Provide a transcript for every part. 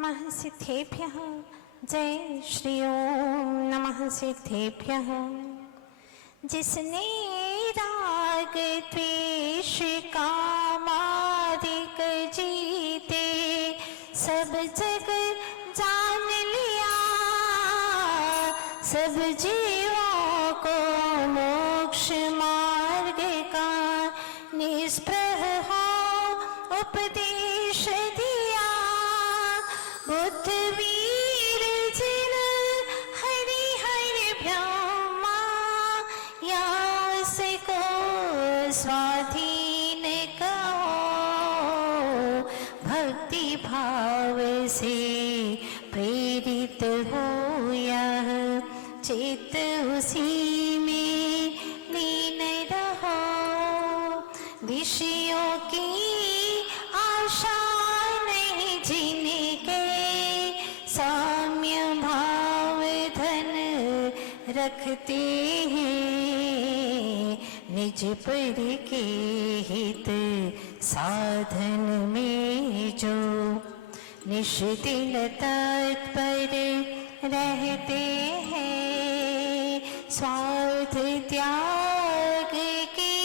नमः सिद्धेभ्यः। जय श्री ओम नमः सिद्धेभ्यः। जिसने राग द्वेष कामादिक जीते सब जग जान लिया, सब जीवों को मोक्ष मार्ग का निष्प्रह हो उपदेश दिया। बुद्ध वीर जिन हरि हरि ब्रह्मा यास को स्वाधीन कहो, भक्ति भाव से प्रेरित हो यह चित्त उसी में लीन रहो। विषयों की आशा नहीं जिनके साम्य भाव धन रखते हैं, निज पर के हित साधन में जो निष्दिन तत्पर रहते हैं। स्वार्थ त्याग की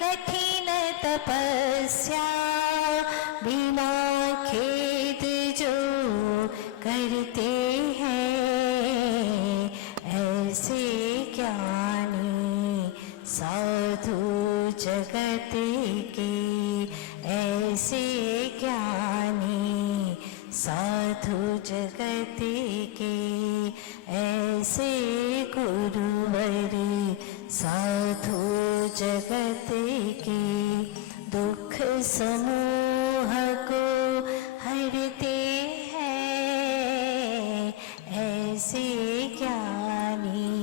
कठिन तपस्या बिना खेद जो करते हैं, ऐसे ज्ञानी साधु जगत के, ऐसे ज्ञानी साधु जगत के, ऐसे गुरुवर साधु जगत के दुख समूह को हरते हैं, ऐसे ज्ञानी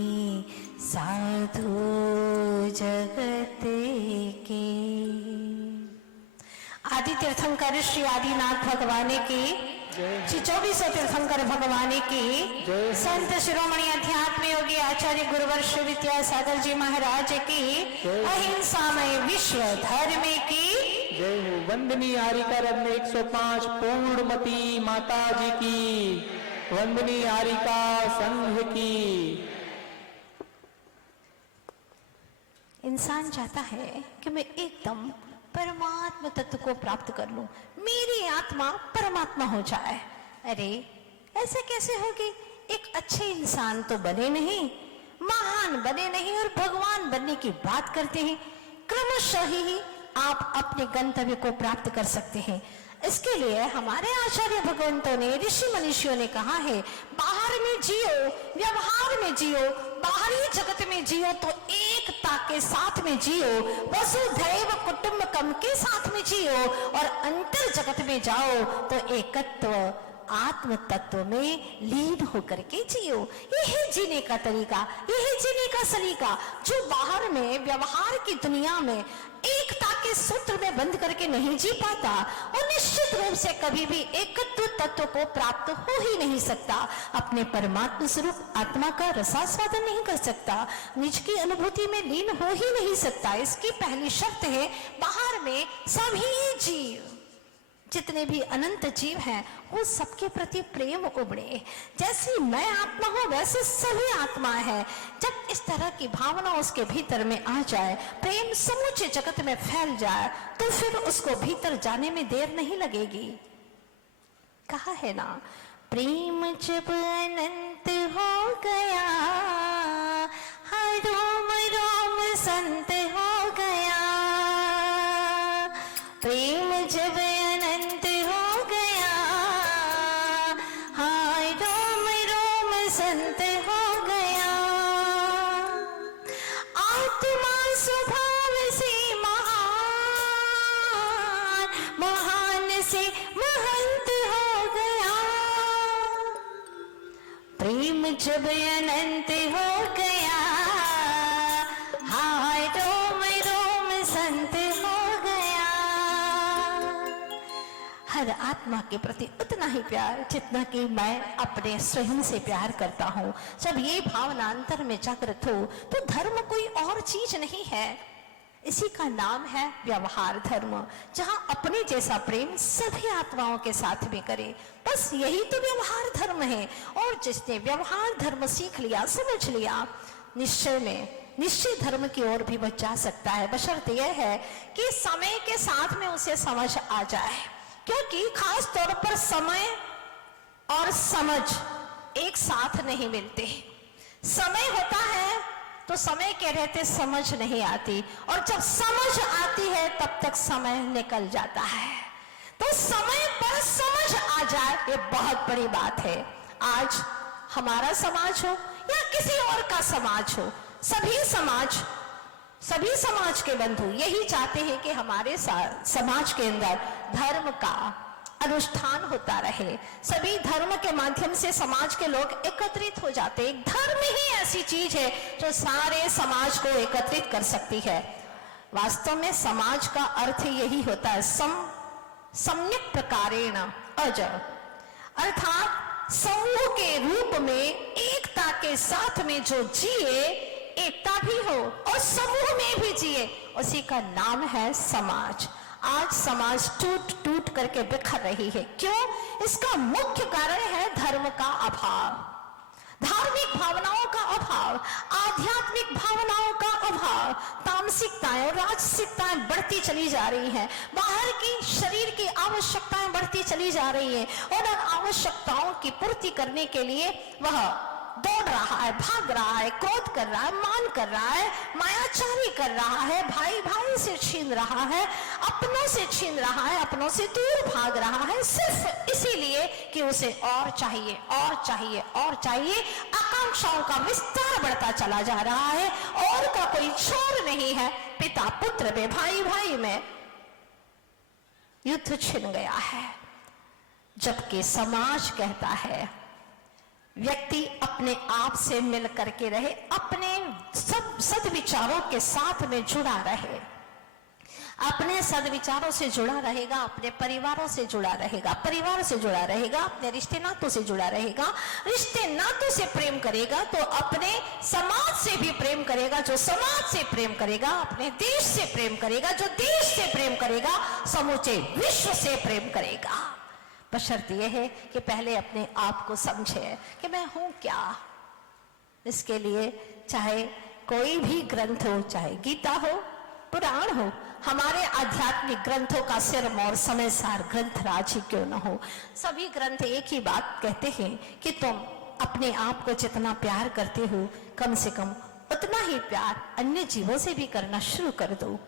साधु जगत के। आदि तीर्थंकर श्री आदिनाथ भगवान की, श्री 24 तीर्थंकर भगवान की, संत शिरोमणि अध्यात्म योगी आचार्य गुरुवर श्री विद्यासागर जी महाराज की, अहिंसामय विश्व धर्म की जय हो। वंदनीय आरिका रत्न 105 पूर्णमती माता जी की, वंदनीय आरिका संघ की। इंसान चाहता है कि मैं एकदम परमात्मा तत्व को प्राप्त कर लूं, मेरी आत्मा परमात्मा हो जाए। अरे ऐसे कैसे होगी? एक अच्छे इंसान तो बने नहीं, महान बने नहीं और भगवान बनने की बात करते हैं। क्रमशः ही आप अपने गंतव्य को प्राप्त कर सकते हैं। इसके लिए हमारे आचार्य भगवंतों ने, ऋषि मनीषियों ने कहा है, बाहर में जियो, व्यवहार में जियो, बाहरी जगत में जियो तो एकता के साथ में जियो, वसुधैव कुटुंबकम के साथ में जियो, और अंतर जगत में जाओ तो एकत्व आत्म तत्व में लीन होकर के जियो। यही जीने का तरीका, यही जीने का सलीका। जो बाहर में व्यवहार की दुनिया में एकता के सूत्र में बंद करके नहीं जी पाता, और निश्चित रूप से कभी भी एकत्व तत्व को प्राप्त हो ही नहीं सकता, अपने परमात्मा स्वरूप आत्मा का रसास्वादन नहीं कर सकता, निज की अनुभूति में लीन हो ही नहीं सकता। इसकी पहली शर्त है, बाहर में सभी जीव, जितने भी अनंत जीव हैं, वो सबके प्रति प्रेम उमड़े। जैसी मैं आत्मा हूं वैसे सभी आत्मा है। जब इस तरह की भावना उसके भीतर में आ जाए, प्रेम समूचे जगत में फैल जाए, तो फिर उसको भीतर जाने में देर नहीं लगेगी। कहा है ना, प्रेम जब अनंत हो गया, हर रोम रोम संत हो गया। प्रेम जब अनंत हो गया, हाय रोम रोम संत हो गया। आत्मा स्वभाव से महान, महान से महंत हो गया। प्रेम जब अनंत हो गया, हाय रोम रोम संत हो गया। हर आत्मा के प्रति उतना ही प्यार जितना कि मैं अपने स्वयं से प्यार करता हूँ। जब ये भावना अंतर में जागृत हो तो धर्म कोई और चीज नहीं है। इसी का नाम है व्यवहार धर्म, जहां अपने जैसा प्रेम सभी आत्माओं के साथ में करे। बस यही तो व्यवहार धर्म है। और जिसने व्यवहार धर्म सीख लिया, समझ लिया, निश्चय धर्म की ओर भी वो जा सकता है, बशर्ते यह है कि समय के साथ में उसे समझ आ जाए। क्योंकि खास तौर पर समय और समझ एक साथ नहीं मिलते। समय होता है तो समय के रहते समझ नहीं आती, और जब समझ आती है तब तक समय निकल जाता है। तो समय पर समझ आ जाए, ये बहुत बड़ी बात है। आज हमारा समाज हो या किसी और का समाज हो, सभी समाज के बंधु यही चाहते हैं कि हमारे समाज के अंदर धर्म का अनुष्ठान होता रहे। सभी धर्म के माध्यम से समाज के लोग एकत्रित हो जाते हैं। धर्म ही ऐसी चीज है जो सारे समाज को एकत्रित कर सकती है। वास्तव में समाज का अर्थ यही होता है, सम्यक प्रकारेण अज, अर्थात समूह के रूप में एकता के साथ में जो जिए, एकता भी हो और समूह में भी जिए, उसी का नाम है समाज। आज समाज टूट करके बिखर रही है। क्यों? इसका मुख्य कारण है धर्म का अभाव, धार्मिक भावनाओं का अभाव, आध्यात्मिक भावनाओं का अभाव। तामसिकताएं और राजसिकताएं बढ़ती चली जा रही हैं। बाहर की शरीर की आवश्यकताएं बढ़ती चली जा रही हैं, और उन आवश्यकताओं की पूर्ति करने के लिए वह दौड़ रहा है, भाग रहा है, क्रोध कर रहा है, मान कर रहा है, मायाचारी कर रहा है, भाई भाई से छीन रहा है, अपनों से छीन रहा है, अपनों से दूर भाग रहा है, सिर्फ इसीलिए कि उसे और चाहिए, और चाहिए, और चाहिए। आकांक्षाओं का विस्तार बढ़ता चला जा रहा है, और का कोई छोर नहीं है। पिता पुत्र में, भाई भाई में युद्ध छिन गया है। जबकि समाज कहता है व्यक्ति अपने आप से मिल करके रहे, अपने सब सद्विचारों के साथ में जुड़ा रहे, अपने सद्विचारों से जुड़ा रहेगा, अपने परिवारों से जुड़ा रहेगा, परिवार से जुड़ा रहेगा, अपने रिश्ते नातों से जुड़ा रहेगा, रिश्ते नातों से प्रेम करेगा तो अपने समाज से भी प्रेम करेगा, जो समाज से प्रेम करेगा अपने देश से प्रेम करेगा, जो देश से प्रेम करेगा समूचे विश्व से प्रेम करेगा। बशर्ते यह है कि पहले अपने आप को समझे कि मैं हूं क्या। इसके लिए चाहे कोई भी ग्रंथ हो, चाहे गीता हो, पुराण हो, हमारे आध्यात्मिक ग्रंथों का सिर और समय सार ग्रंथ राज ही क्यों न हो, सभी ग्रंथ एक ही बात कहते हैं कि तुम अपने आप को जितना प्यार करते हो, कम से कम उतना ही प्यार अन्य जीवों से भी करना शुरू कर दो।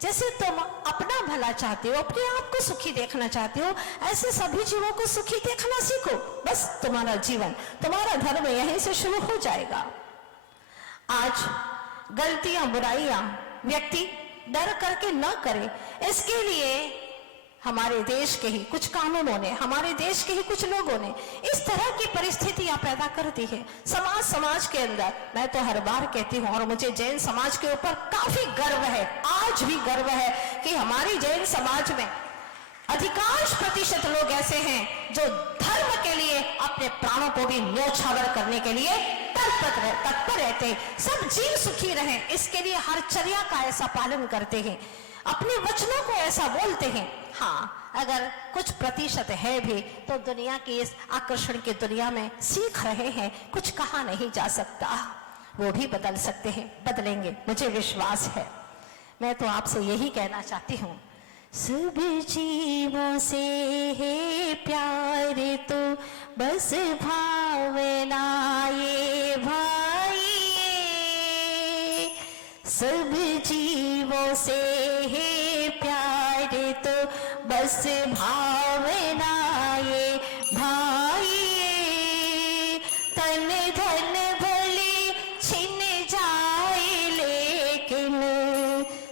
जैसे तुम अपना भला चाहते हो, अपने आप को सुखी देखना चाहते हो, ऐसे सभी जीवों को सुखी देखना सीखो। बस तुम्हारा जीवन, तुम्हारा धर्म यहीं से शुरू हो जाएगा। आज गलतियां, बुराइयां व्यक्ति डर करके न करे, इसके लिए हमारे देश के ही कुछ कानूनों ने, हमारे देश के ही कुछ लोगों ने इस तरह की परिस्थितियां पैदा कर दी है समाज के अंदर। मैं तो हर बार कहती हूं, और मुझे जैन समाज के ऊपर काफी गर्व है, आज भी गर्व है कि हमारी जैन समाज में अधिकांश प्रतिशत लोग ऐसे हैं जो धर्म के लिए अपने प्राणों को भी न्योछावर करने के लिए तत्पर रहते हैं। सब जीव सुखी रहें, इसके लिए हर चर्या का ऐसा पालन करते हैं, अपने वचनों को ऐसा बोलते हैं। हाँ, अगर कुछ प्रतिशत है भी तो दुनिया की इस आकर्षण की दुनिया में सीख रहे हैं, कुछ कहा नहीं जा सकता। वो भी बदल सकते हैं, बदलेंगे, मुझे विश्वास है। मैं तो आपसे यही कहना चाहती हूँ, सब जीवों से है प्यार तो बस भावना ये भाई, सब जीवों से है प्यार तो बस भावना ये भाई, तन धन भले छिन जाए लेकिन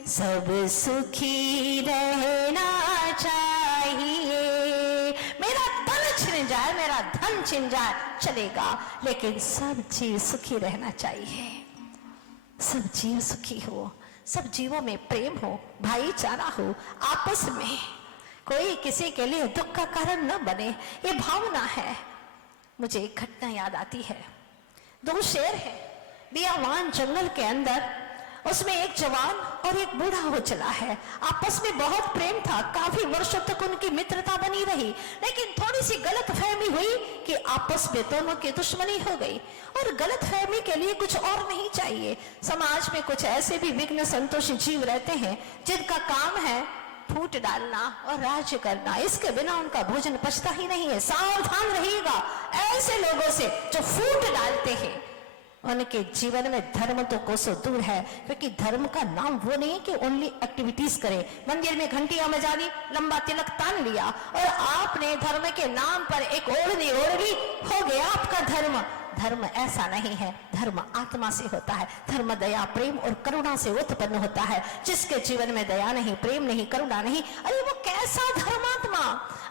सब सुखी रहना चाहिए। मेरा तन छिन जाए, मेरा धन छिन जाए चलेगा, लेकिन सब जीव सुखी रहना चाहिए। सब जीव सुखी हो, सब जीवों में प्रेम हो, भाईचारा हो, आपस में कोई किसी के लिए दुख का कारण न बने, ये भावना है। मुझे एक घटना याद आती है। दो शेर हैं बियावान जंगल के अंदर, उसमें एक जवान और एक बूढ़ा हो चला है। आपस में बहुत प्रेम था, काफी वर्षों तक उनकी मित्रता बनी रही, लेकिन थोड़ी सी गलतफहमी हुई कि आपस में दोनों की दुश्मनी हो गई। और गलतफहमी के लिए कुछ और नहीं चाहिए। समाज में कुछ ऐसे भी विघ्न संतोषी जीव रहते हैं जिनका काम है फूट डालना और राज्य करना, इसके बिना उनका भोजन पचता ही नहीं है। सावधान रहिएगा ऐसे लोगों से जो फूट डालते हैं। उनके जीवन में धर्म तो कोसों दूर है, क्योंकि धर्म का नाम वो नहीं है कि ओनली एक्टिविटीज करे। मंदिर में घंटियां बजानी, लंबा तिलक तान लिया और आपने धर्म के नाम पर एक ओढ़नी ओढ़ ली, हो गया आपका धर्म। धर्म ऐसा नहीं है। धर्म आत्मा से होता है। धर्म दया, प्रेम और करुणा से उत्पन्न होता है। जिसके जीवन में दया नहीं, प्रेम नहीं, करुणा नहीं, अरे वो कैसा धर्मात्मा।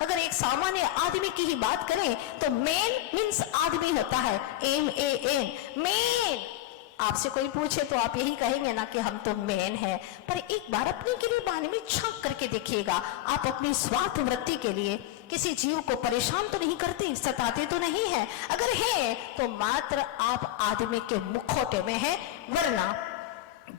अगर एक सामान्य आदमी की ही बात करें तो मैन मीन्स आदमी होता है, MAN, मैन। आपसे कोई पूछे तो आप यही कहेंगे ना कि हम तो मैन हैं, पर एक बार अपने गिरबान में झांक करके देखिएगा। आप अपनी स्वार्थ वृत्ति के लिए किसी जीव को परेशान तो नहीं करते, सताते तो नहीं है। अगर है तो मात्र आप आदमी के मुखौटे में है, वरना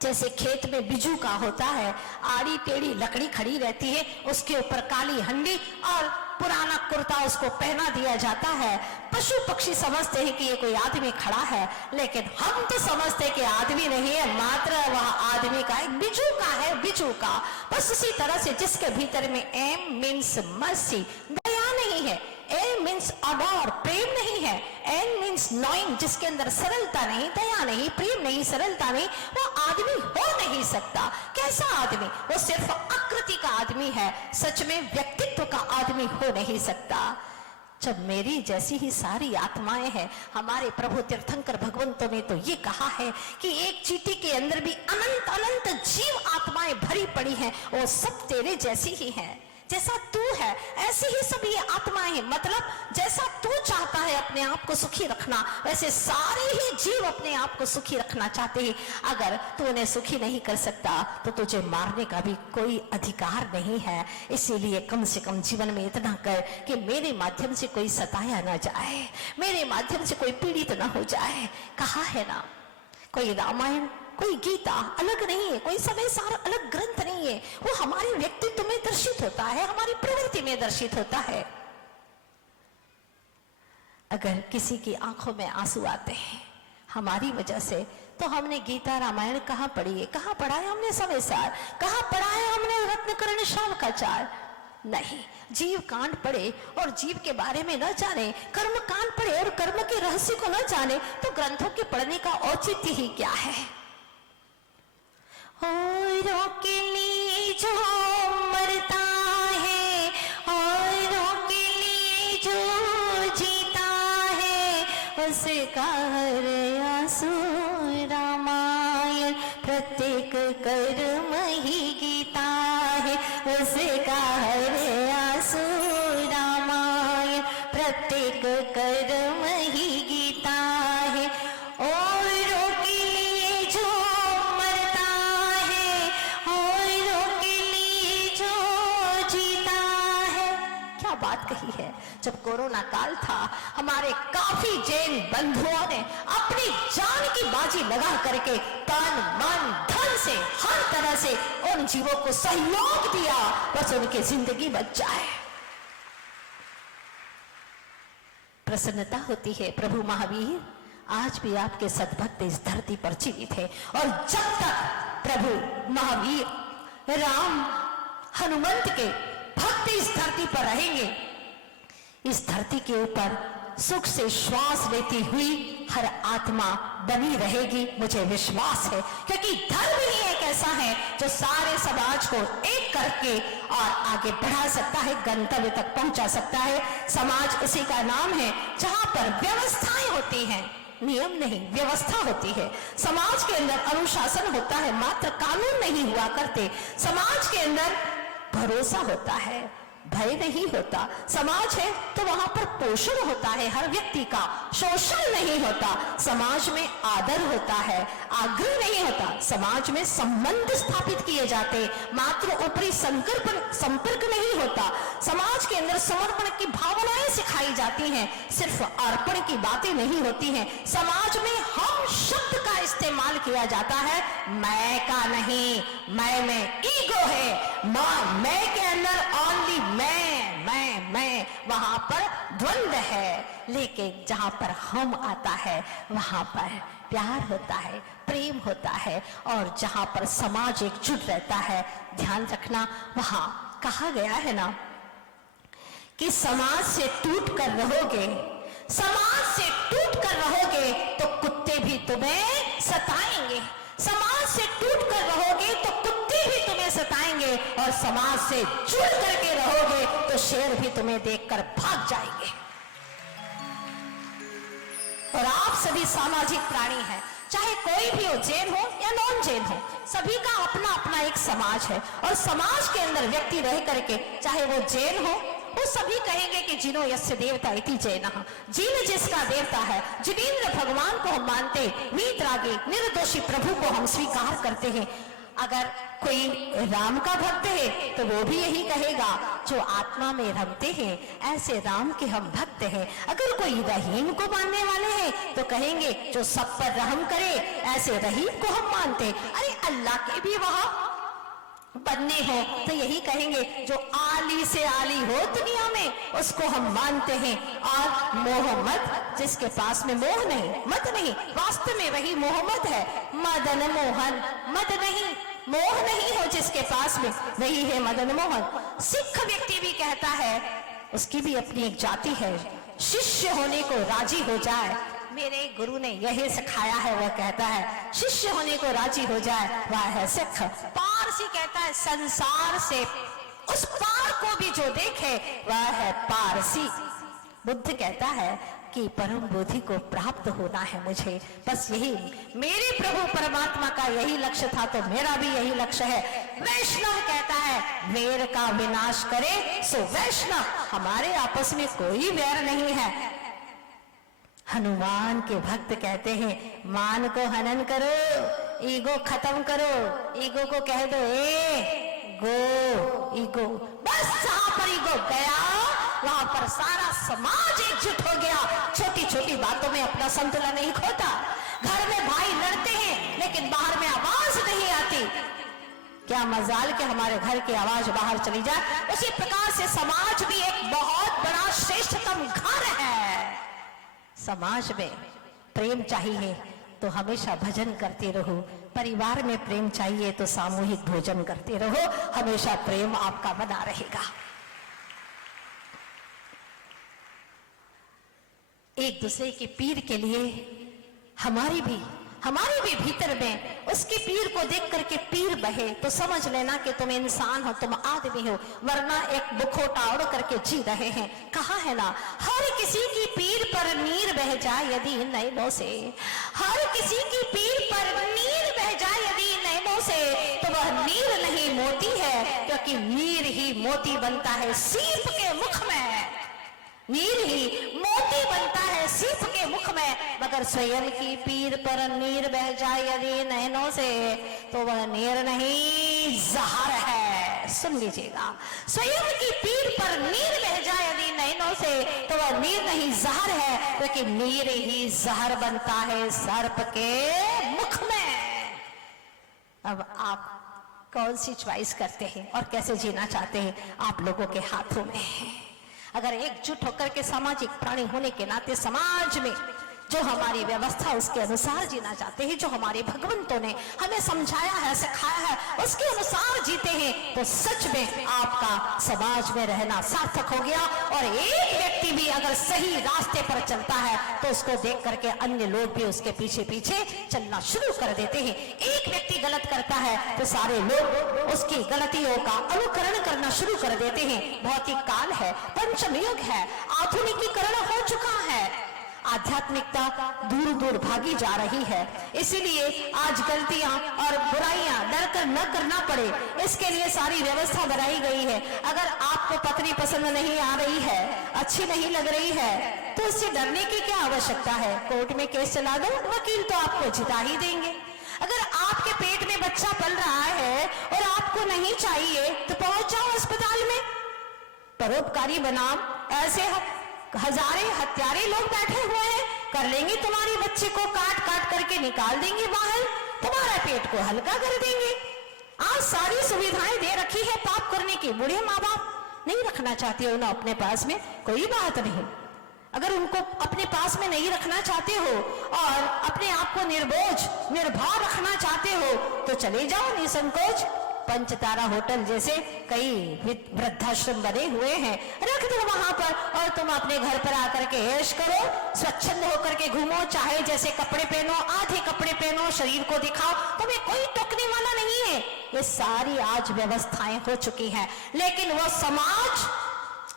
जैसे खेत में बिजू का होता है, आड़ी टेढ़ी लकड़ी खड़ी रहती है, उसके ऊपर काली हंडी और पुराना कुर्ता उसको पहना दिया जाता है। पशु पक्षी समझते हैं कि ये कोई आदमी खड़ा है, लेकिन हम तो समझते हैं कि आदमी नहीं है, मात्र वह आदमी का एक बिजू का है, बिजू का। बस उसी तरह से जिसके भीतर में M मीन्स मर्सी, दया नहीं है, A मीन्स अडोर, प्रेम नहीं है, N मीन्स नोइंग, जिसके अंदर सरलता नहीं, दया नहीं, प्रेम नहीं, सरलता नहीं, वो आदमी हो नहीं सकता। कैसा आदमी? वो सिर्फ आकृति का आदमी है, सच में व्यक्तित्व का आदमी हो नहीं सकता। जब मेरी जैसी ही सारी आत्माएं हैं, हमारे प्रभु तीर्थंकर भगवंतों ने तो ये कहा है कि एक चींटी के अंदर भी अनंत अनंत जीव आत्माएं भरी पड़ी हैं, वो सब तेरे जैसी ही हैं। जैसा तू है ऐसी ही सब ये आत्माएं हैं। मतलब जैसा तू चाहता है अपने आप को सुखी रखना, वैसे सारे ही जीव अपने आप को सुखी रखना चाहते हैं। अगर तू उन्हें सुखी नहीं कर सकता तो तुझे मारने का भी कोई अधिकार नहीं है। इसीलिए कम से कम जीवन में इतना कर कि मेरे माध्यम से कोई सताया ना जाए, मेरे माध्यम से कोई पीड़ित ना हो जाए। कहा है ना, कोई रामायण, कोई गीता अलग नहीं है, कोई समय सार अलग ग्रंथ नहीं है। वो हमारे व्यक्तित्व में दर्शित होता है, हमारी प्रवृत्ति में दर्शित होता है। अगर किसी की आंखों में आंसू आते हैं हमारी वजह से, तो हमने गीता रामायण कहाँ पढ़ी है, कहाँ पढ़ा है हमने समय सार, कहाँ पढ़ा है हमने रत्नकर्ण शालकाचार? नहीं। जीव कांड पढ़े और जीव के बारे में न जाने, कर्म कांड पढ़े और कर्म के रहस्य को न जाने, तो ग्रंथों के पढ़ने का औचित्य ही क्या है? औरों के लिए जो मरता है, औरों के लिए जो जीता है, उसका हर आंसू रामायण, प्रत्येक कर्म ही गीता है, उसका हर आंसू रामायण, प्रत्येक कर्म ही गीता है। औरों के लिए जो मरता है, औरों के लिए जो जीता है। क्या बात कही है। जब कोरोना काल था, हमारे काफी जैन बंधुओं ने अपनी जान की बाजी लगा करके तन मन धन से हर तरह से उन जीवों को सहयोग दिया, बस उनकी जिंदगी बच जाए। प्रसन्नता होती है। प्रभु महावीर आज भी आपके सद्भक्त इस धरती पर जीवित है, और जब तक प्रभु महावीर राम हनुमंत के भक्त इस धरती पर रहेंगे, इस धरती के ऊपर सुख से श्वास लेती हुई हर आत्मा बनी रहेगी, मुझे विश्वास है। क्योंकि धर्म ही एक ऐसा है जो सारे समाज को एक करके और आगे बढ़ा सकता है, गंतव्य तक पहुंचा सकता है। समाज उसी का नाम है जहां पर व्यवस्थाएं होती हैं, नियम नहीं, व्यवस्था होती है। समाज के अंदर अनुशासन होता है, मात्र कानून नहीं हुआ करते। समाज के अंदर भरोसा होता है, भय नहीं होता। समाज है तो वहां पर पोषण होता है हर व्यक्ति का, शोषण नहीं होता। समाज में आदर होता है, आग्रह नहीं होता। समाज में संबंध स्थापित किए जाते, मात्र ऊपरी संपर्क नहीं होता। समाज के अंदर समर्पण की भावनाएं सिखाई सिखाई जाती हैं, सिर्फ अर्पण की बातें नहीं होती हैं। समाज में हम शब्द का इस्तेमाल किया जाता है, मैं का नहीं, मैं में ईगो है, मैं के अंदर ओनली मैं, वहां पर द्वंद्व है। लेकिन जहां पर हम आता है वहां पर प्यार होता है, प्रेम होता है, और जहां पर समाज एकजुट रहता है, ध्यान रखना, वहां कहा गया है ना कि समाज से टूट कर रहोगे, समाज से टूट कर रहोगे तो कुत्ते भी तुम्हें सताएंगे, समाज से टूट कर रहोगे तो कुत्ते भी तुम्हें सताएंगे, और समाज से जुड़ करके रहोगे तो शेर भी तुम्हें देखकर भाग जाएंगे। और आप सभी सामाजिक प्राणी हैं, चाहे कोई भी हो, जैन हो या नॉन जैन हो, सभी का अपना अपना एक समाज है। और समाज के अंदर व्यक्ति रह करके, चाहे वो जैन हो, वो सभी कहेंगे कि जिनो यस्य देवता इति जैनः, जिन जिसका देवता है, जिनेंद्र भगवान को हम मानते, वीतरागी निर्दोषी प्रभु को हम स्वीकार करते हैं। अगर कोई राम का भक्त है तो वो भी यही कहेगा, जो आत्मा में रमते हैं ऐसे राम के हम भक्त हैं। अगर कोई रहीम को मानने वाले हैं तो कहेंगे, जो सब पर रहम करे ऐसे रहीम को हम मानते हैं। अरे अल्लाह के भी वहां बनने हो तो यही कहेंगे, जो आली से आली हो दुनिया में उसको हम मानते हैं। और मोहम्मद, जिसके पास में मोह नहीं, मद नहीं, वास्तव में वही मोहम्मद है, मदन मोहन, मद नहीं, मोह नहीं हो जिसके पास में, वही है मदन मोहन। सिख व्यक्ति भी कहता है, उसकी भी अपनी एक जाति है, शिष्य होने को राजी हो जाए, मेरे गुरु ने यही सिखाया है, वह कहता है शिष्य होने को राजी हो जाए, वह है सिख। पारसी कहता है संसार से उस पार को भी जो देखे वह है पारसी। बुद्ध कहता है कि परम बुद्धि को प्राप्त होना है मुझे, बस यही मेरे प्रभु परमात्मा का यही लक्ष्य था, तो मेरा भी यही लक्ष्य है। वैष्णव कहता है वैर का विनाश करे सो वैष्णव, हमारे आपस में कोई वैर नहीं है। हनुमान के भक्त कहते हैं, मान को हनन करो, ईगो खत्म करो, ईगो को कह दो ए गो ईगो, बस जहां पर ईगो गया वहां पर सारा समाज एकजुट हो गया। छोटी छोटी बातों में अपना संतुलन नहीं खोता। घर में भाई लड़ते हैं लेकिन बाहर में आवाज नहीं आती, क्या मजाल के हमारे घर की आवाज बाहर चली जाए। उसी प्रकार से समाज भी एक बहुत बड़ा श्रेष्ठतम घर है। समाज में प्रेम चाहिए तो हमेशा भजन करते रहो, परिवार में प्रेम चाहिए तो सामूहिक भोजन करते रहो, हमेशा प्रेम आपका बना रहेगा। एक दूसरे के पीर के लिए हमारी भी भीतर में उसके पीर को देख करके पीर बहे तो समझ लेना कि तुम इंसान हो, तुम आदमी हो, वरना एक मुखौटा ओढ़ करके जी रहे हैं। कहा है ना, हर किसी की पीर पर नीर बह जाए यदि नैनों से, हर किसी की पीर पर नीर बह जाए यदि नैनों से, तो वह नीर नहीं मोती है, क्योंकि नीर ही मोती बनता है सीप के मुख में, नीर ही मोती बनता है सीप के मुख में। मगर स्वयं की पीर पर नीर बह जाए यदि नैनों से, तो वह नीर नहीं जहर है। सुन लीजिएगा, स्वयं की पीर पर नीर बह जाए यदि नैनों से, तो वह नीर नहीं जहर है, क्योंकि नीर ही जहर बनता है सर्प के मुख में। अब आप कौन सी चॉइस करते हैं और कैसे जीना चाहते हैं, आप लोगों के हाथों में है। अगर एकजुट होकर के सामाजिक प्राणी होने के नाते समाज में जो हमारी व्यवस्था उसके अनुसार जीना चाहते हैं, जो हमारे भगवंतों ने हमें समझाया है, सिखाया है, उसके अनुसार जीते हैं, तो सच में आपका समाज में रहना सार्थक हो गया। और एक व्यक्ति भी अगर सही रास्ते पर चलता है तो उसको देख करके अन्य लोग भी उसके पीछे पीछे चलना शुरू कर देते हैं। एक व्यक्ति गलत करता है तो सारे लोग उसकी गलतियों का अनुकरण करना शुरू कर देते हैं। भौतिक काल है, पंचम युग है, आधुनिकीकरण हो चुका है, आध्यात्मिकता दूर दूर भागी जा रही है। इसीलिए आज गलतियां और बुराइयां डरकर न करना पड़े, इसके लिए सारी व्यवस्था बनाई गई है। अगर आपको पत्नी पसंद नहीं आ रही है, अच्छी नहीं लग रही है, तो उससे डरने की क्या आवश्यकता है। कोर्ट में केस चला दो, वकील तो आपको जिता ही देंगे। अगर आपके पेट में बच्चा पल रहा है और आपको नहीं चाहिए तो पहुंच जाओ अस्पताल में, परोपकारी बनाम ऐसे हजारे हत्यारे लोग बैठे हुए हैं, कर लेंगे तुम्हारे बच्चे को, काट काट करके निकाल देंगे बाहर, तुम्हारा पेट को हल्का कर देंगे। आज सारी सुविधाएं दे रखी है पाप करने की, बूढ़े माँ बाप नहीं रखना चाहते हो ना अपने पास में, कोई बात नहीं। अगर उनको अपने पास में नहीं रखना चाहते हो और अपने आप को निर्बोझ निर्भय रखना चाहते हो तो चले जाओ निसंकोच। पंचतारा होटल जैसे कई वृद्धाश्रम बने हुए हैं, रख दो वहां पर और तुम अपने घर पर आकर के ऐश करो, स्वच्छंद होकर के घूमो, चाहे जैसे कपड़े पहनो, आधे कपड़े पहनो, शरीर को दिखाओ, तुम्हें कोई टोकने वाला नहीं है। ये सारी आज व्यवस्थाएं हो चुकी हैं, लेकिन वो समाज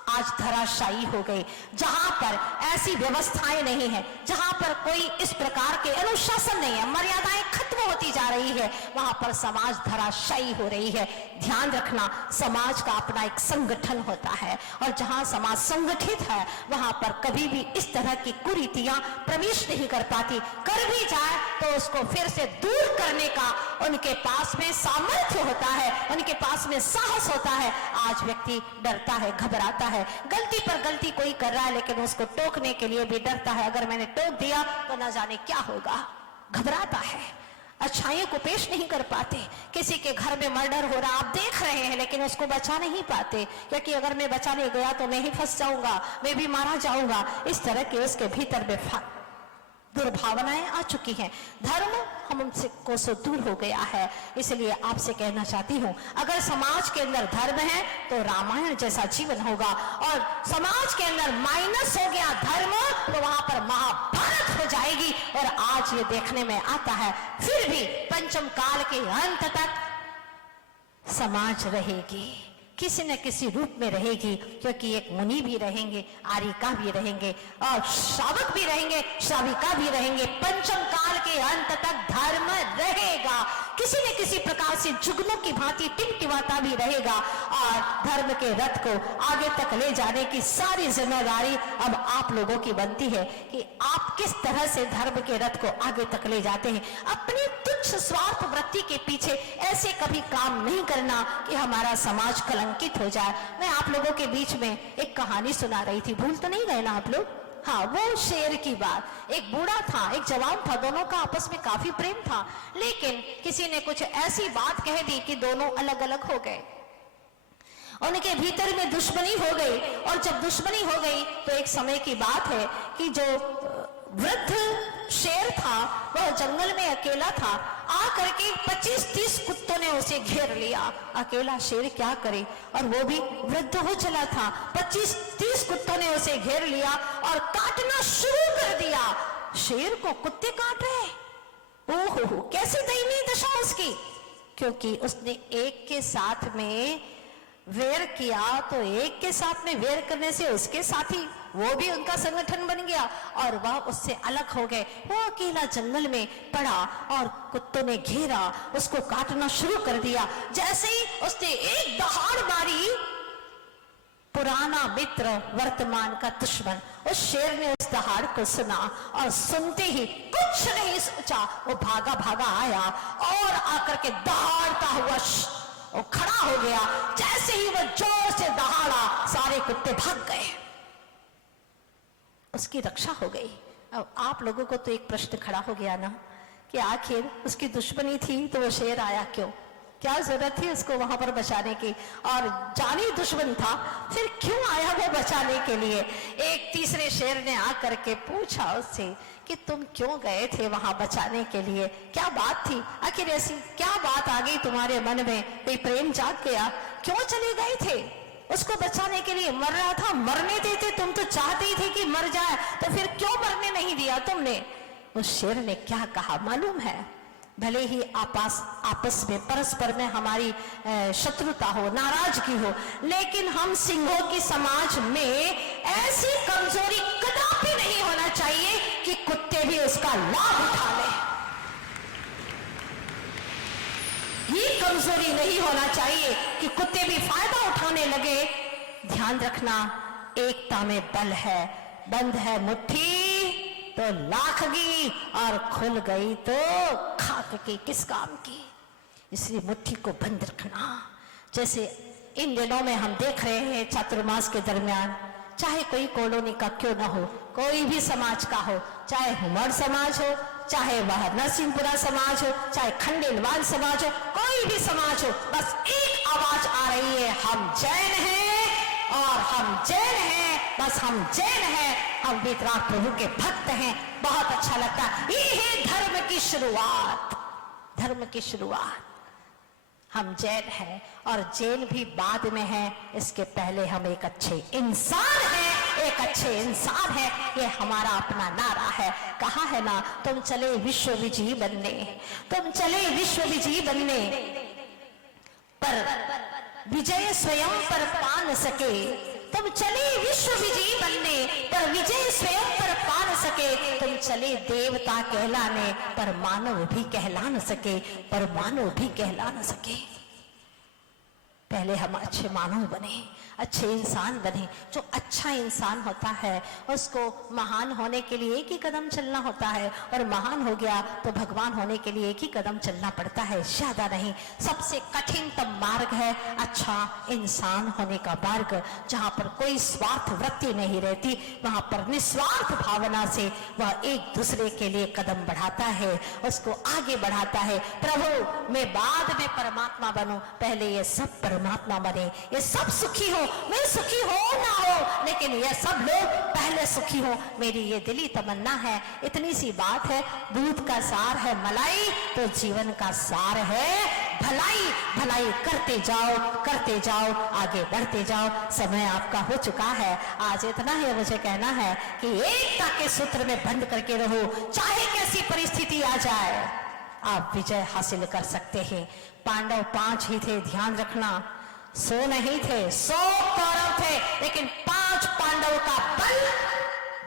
आज धराशायी हो गई। जहां पर ऐसी व्यवस्थाएं नहीं है, जहां पर कोई इस प्रकार के अनुशासन नहीं है, मर्यादाएं खत्म होती जा रही है, वहां पर समाज धराशायी हो रही है। ध्यान रखना, समाज का अपना एक संगठन होता है और जहां समाज संगठित है वहां पर कभी भी इस तरह की कुरीतियां प्रवेश नहीं कर पाती। कर भी जाए तो उसको फिर से दूर करने का उनके पास में सामर्थ्य होता है, उनके पास में साहस होता है। आज व्यक्ति डरता है, घबराता है, गलती पर गलती कोई कर रहा है लेकिन उसको टोकने के लिए भी डरता है, अगर मैंने टोक दिया तो न जाने क्या होगा, घबराता है, अच्छाइयों को पेश नहीं कर पाते। किसी के घर में मर्डर हो रहा आप देख रहे हैं लेकिन उसको बचा नहीं पाते, क्योंकि अगर मैं बचाने गया तो मैं ही फंस जाऊंगा, मैं भी मारा जाऊंगा। इस तरह के उसके भीतर में दुर्भावनाएं आ चुकी हैं। धर्म हमसे कोसों दूर हो गया है। इसलिए आपसे कहना चाहती हूं, अगर समाज के अंदर धर्म है तो रामायण जैसा जीवन होगा, और समाज के अंदर माइनस हो गया धर्म तो वहां पर महाभारत हो जाएगी। और आज ये देखने में आता है फिर भी पंचम काल के अंत तक समाज रहेगी, किसी न किसी रूप में रहेगी, क्योंकि एक मुनि भी रहेंगे, आर्यिका भी रहेंगे और श्रावक भी रहेंगे, श्राविका भी रहेंगे। पंचम काल के अंत तक धर्म रहेगा, किसी न किसी प्रकार से जुगनों की भांति टिमटिमाता भी रहेगा। और धर्म के रथ को आगे तक ले जाने की सारी जिम्मेदारी अब आप लोगों की बनती है कि आप किस तरह से धर्म के रथ को आगे तक ले जाते हैं। अपनी तुच्छ स्वार्थ वृत्ति के पीछे ऐसे कभी काम नहीं करना कि हमारा समाज कलंकित हो जाए। मैं आप लोगों के बीच में एक कहानी सुना रही थी, भूल तो नहीं गए ना आप लोग? हाँ, वो शेर की बात। एक बूढ़ा था, एक जवान था, दोनों का आपस में काफी प्रेम था, लेकिन किसी ने कुछ ऐसी बात कह दी कि दोनों अलग अलग हो गए, उनके भीतर में दुश्मनी हो गई। और जब दुश्मनी हो गई तो एक समय की बात है कि जो वृद्ध शेर था वह जंगल में अकेला था, आकर के 25-30 कुत्तों ने उसे घेर लिया। अकेला शेर क्या करे, और वो भी वृद्ध हो चला था। 25-30 कुत्तों ने उसे घेर लिया और काटना शुरू कर दिया। शेर को कुत्ते काट रहे, ओहो कैसी दयनीय दशा उसकी, क्योंकि उसने एक के साथ में वेर किया तो एक के साथ में वेर करने से उसके साथी वो भी उनका संगठन बन गया और वह उससे अलग हो गए। वो अकेला जंगल में पड़ा और कुत्तों ने घेरा, उसको काटना शुरू कर दिया। जैसे ही उसने एक दहाड़ मारी, पुराना मित्र वर्तमान का दुश्मन, उस शेर ने उस दहाड़ को सुना और सुनते ही कुछ नहीं सोचा, वो भागा भागा आया और आकर के दहाड़ता हुआ वो खड़ा हो गया। जैसे ही वो जोर से दहाड़ा, सारे कुत्ते भाग गए, उसकी रक्षा हो गई। अब आप लोगों को तो एक प्रश्न खड़ा हो गया ना कि आखिर उसकी दुश्मनी थी तो वो शेर आया क्यों, क्या जरूरत थी उसको वहां पर बचाने की, और जानी दुश्मन था फिर क्यों आया वो बचाने के लिए। एक तीसरे शेर ने आकर के पूछा उससे कि तुम क्यों गए थे वहां बचाने के लिए, क्या बात थी, आखिर ऐसी क्या बात आ गई तुम्हारे मन में, कोई प्रेम जाग गया, क्यों चले गए थे उसको बचाने के लिए? मर रहा था, मरने देते, तुम तो चाहते ही थे कि मर जाए, तो फिर क्यों मरने नहीं दिया तुमने? उस शेर ने क्या कहा मालूम है? भले ही आपस में परस्पर में हमारी शत्रुता हो, नाराजगी हो, लेकिन हम सिंहों की समाज में ऐसी कमजोरी कदापि नहीं होना चाहिए कि कुत्ते भी उसका लाभ उठा लें। ये कमजोरी नहीं होना चाहिए कि कुत्ते भी फायदा उठाने लगे। ध्यान रखना, एकता में बल है, बंद है मुट्ठी तो लाखगी और खुल गई तो खाक की किस काम की। इसलिए मुट्ठी को बंद रखना। जैसे इन दिनों में हम देख रहे हैं चातुर्मास के दरमियान चाहे कोई कॉलोनी का क्यों ना हो, कोई भी समाज का हो, चाहे हुमर समाज हो, चाहे वह नरसिंहपुरा समाज हो, चाहे खंडेलवाल समाज हो, कोई भी समाज हो, बस एक आवाज आ रही है, हम जैन हैं और हम जैन हैं, बस हम जैन हैं, हम वीतराग प्रभु के भक्त हैं। बहुत अच्छा लगता है। ये है धर्म की शुरुआत, धर्म की शुरुआत। हम जैन हैं और जैन भी बाद में है, इसके पहले हम एक अच्छे इंसान हैं, एक अच्छे इंसान है, ये हमारा अपना नारा है। कहा है ना, तुम चले विश्व विजयी बनने, तुम चले विश्व विजयी बनने, पर विजय स्वयं पर पा न सके। तुम चले विश्व विजयी बनने, पर विजय स्वयं पर पा न सके। तुम चले देवता कहलाने, पर मानव भी कहला न सके, पर मानव भी कहला न सके। पहले हम अच्छे मानव बने, अच्छे इंसान बने। जो अच्छा इंसान होता है उसको महान होने के लिए एक ही कदम चलना होता है, और महान हो गया तो भगवान होने के लिए एक ही कदम चलना पड़ता है, ज्यादा नहीं। सबसे कठिनतम मार्ग है अच्छा इंसान होने का मार्ग, जहाँ पर कोई स्वार्थ वृत्ति नहीं रहती, वहां पर निस्वार्थ भावना से वह एक दूसरे के लिए कदम बढ़ाता है, उसको आगे बढ़ाता है। प्रभु मैं बाद में परमात्मा बनूं, पहले ये सब परमात्मा बने, ये सब सुखी हो, मैं सुखी हो ना हो, लेकिन ये सब लोग पहले सुखी हो, मेरी ये दिली तमन्ना है। इतनी सी बात है, दूध का सार है मलाई, तो जीवन का सार है भलाई। भलाई करते जाओ, आगे बढ़ते जाओ। समय आपका हो चुका है, आज इतना ही मुझे कहना है कि एकता के सूत्र में बंद करके रहो, चाहे कैसी परिस्थिति आ जाए, आप विजय हासिल कर सकते हैं। पांडव 5 ही थे, ध्यान रखना, 100 नहीं थे, 100 कौरव थे, लेकिन 5 पांडवों का बल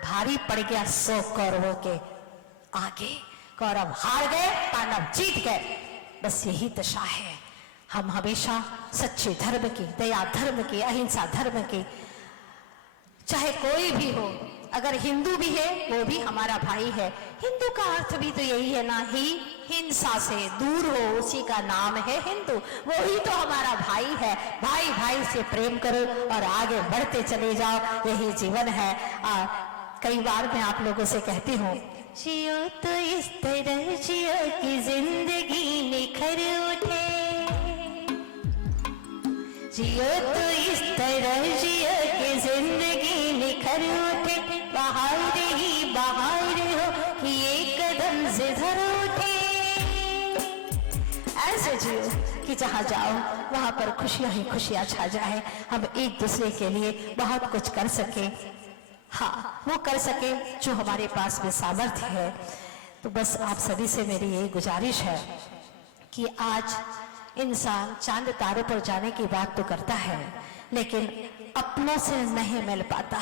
भारी पड़ गया 100 कौरवों के आगे। कौरव हार गए, पांडव जीत गए। बस यही दशा है। हम हमेशा सच्चे धर्म की, दया धर्म की, अहिंसा धर्म की, चाहे कोई भी हो, अगर हिंदू भी है वो भी हमारा भाई है। हिंदू का अर्थ भी तो यही है ना, ही हिंसा से दूर हो, उसी का नाम है हिंदू, वो ही तो हमारा भाई है। भाई भाई से प्रेम करो और आगे बढ़ते चले जाओ, यही जीवन है। कई बार मैं आप लोगों से कहती हूँ, जियो तो इस तरह जियो कि जिंदगी निखर उठे, जियो तो इस तरह जियो कि जिंदगी निखर उठे, बाहर ही बाहर हो कि एक कदम जिधर उठे। ऐसे जियो कि जहाँ जाओ वहां पर खुशियां ही खुशियां छा जाए, हम एक दूसरे के लिए बहुत कुछ कर सके। हाँ, वो कर सके जो हमारे पास में सामर्थ्य है। तो बस आप सभी से मेरी यही गुजारिश है कि आज इंसान चांद तारों पर जाने की बात तो करता है, लेकिन अपनों से नहीं मिल पाता।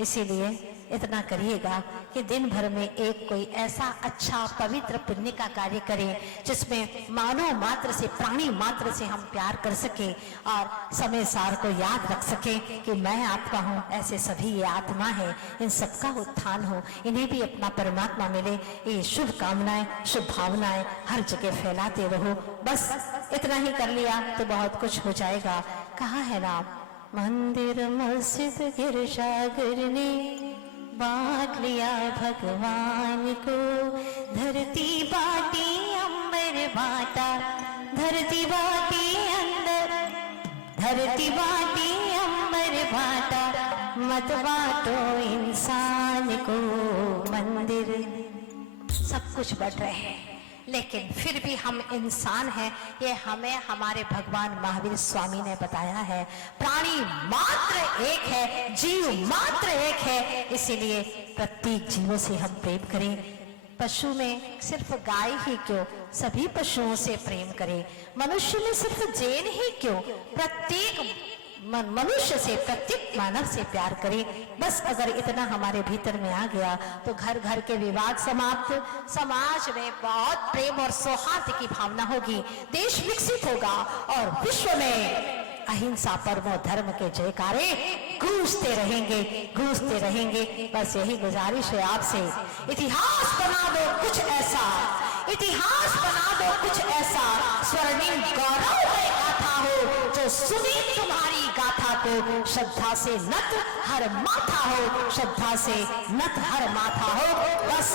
इसीलिए इतना करिएगा कि दिन भर में एक कोई ऐसा अच्छा पवित्र पुण्य का कार्य करें जिसमें मानव मात्र से, प्राणी मात्र से हम प्यार कर सके और समय सार को याद रख सके कि मैं आत्मा हूँ, ऐसे सभी ये आत्मा है, इन सबका उत्थान हो, इन्हें भी अपना परमात्मा मिले। ये शुभ कामनाएं, शुभ भावनाएं हर जगह फैलाते रहो। बस इतना ही कर लिया तो बहुत कुछ हो जाएगा। कहाँ है राम? मंदिर मस्जिद गिरजाघर ने बांट लिया भगवान को, धरती बाटी अंबर बाटा, धरती बाटी अंदर, धरती बाटी अंबर बाटा, मत बाटो इंसान को। मंदिर सब कुछ बढ़ रहे हैं, लेकिन फिर भी हम इंसान हैं, ये हमें हमारे भगवान महावीर स्वामी ने बताया है। प्राणी मात्र एक है, जीव मात्र एक है, इसीलिए प्रत्येक जीवों से हम प्रेम करें। पशु में सिर्फ गाय ही क्यों, सभी पशुओं से प्रेम करें। मनुष्य में सिर्फ जैन ही क्यों, प्रत्येक मनुष्य से, प्रत्येक मानव से प्यार करें। बस अगर इतना हमारे भीतर में आ गया तो घर घर के विवाद समाप्त, समाज में बहुत प्रेम और सौहार्द की भावना होगी, देश विकसित होगा और विश्व में अहिंसा परमो धर्म के जयकारे गूंजते रहेंगे, गूंजते रहेंगे। बस यही गुजारिश है आपसे, इतिहास बना दो कुछ ऐसा, इतिहास बना दो कुछ ऐसा, स्वर्णिम गौरव गाथा हो जो सुनी तुम्हारी गाथा को श्रद्धा से नत हर माथा हो, श्रद्धा से नत हर माथा हो। बस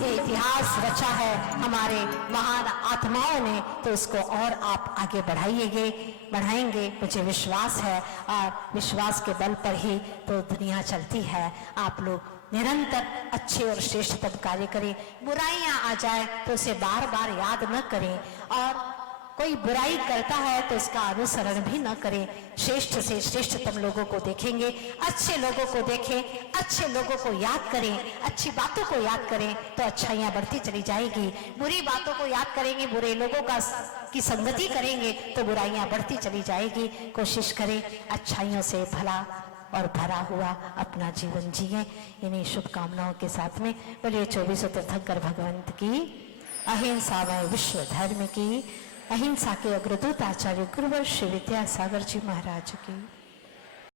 ये इतिहास रचा है हमारे महान आत्माओं ने, तो इसको और आप आगे बढ़ाएंगे मुझे विश्वास है। और विश्वास के बल पर ही तो दुनिया चलती है। आप लोग निरंतर अच्छे और श्रेष्ठतम कार्य करें। बुराइयां आ जाए तो उसे बार बार याद न करें, और कोई बुराई करता है तो उसका अनुसरण भी न करें। श्रेष्ठ से श्रेष्ठतम लोगों को देखेंगे, अच्छे लोगों को देखें, अच्छे लोगों को याद करें, अच्छी बातों को याद करें तो अच्छाइयां बढ़ती चली जाएगी। बुरी बातों को याद करेंगे, बुरे लोगों की संगति करेंगे तो बुराइयां बढ़ती चली जाएगी। कोशिश करें अच्छाइयों से भला और भरा हुआ अपना जीवन जिए। इन्हीं शुभकामनाओं के साथ में बोलिए 24 तीर्थंकर भगवंत की, अहिंसामय विश्व धर्म की, अहिंसा के अग्रदूत आचार्य गुरुवर श्री विद्यासागर जी महाराज की।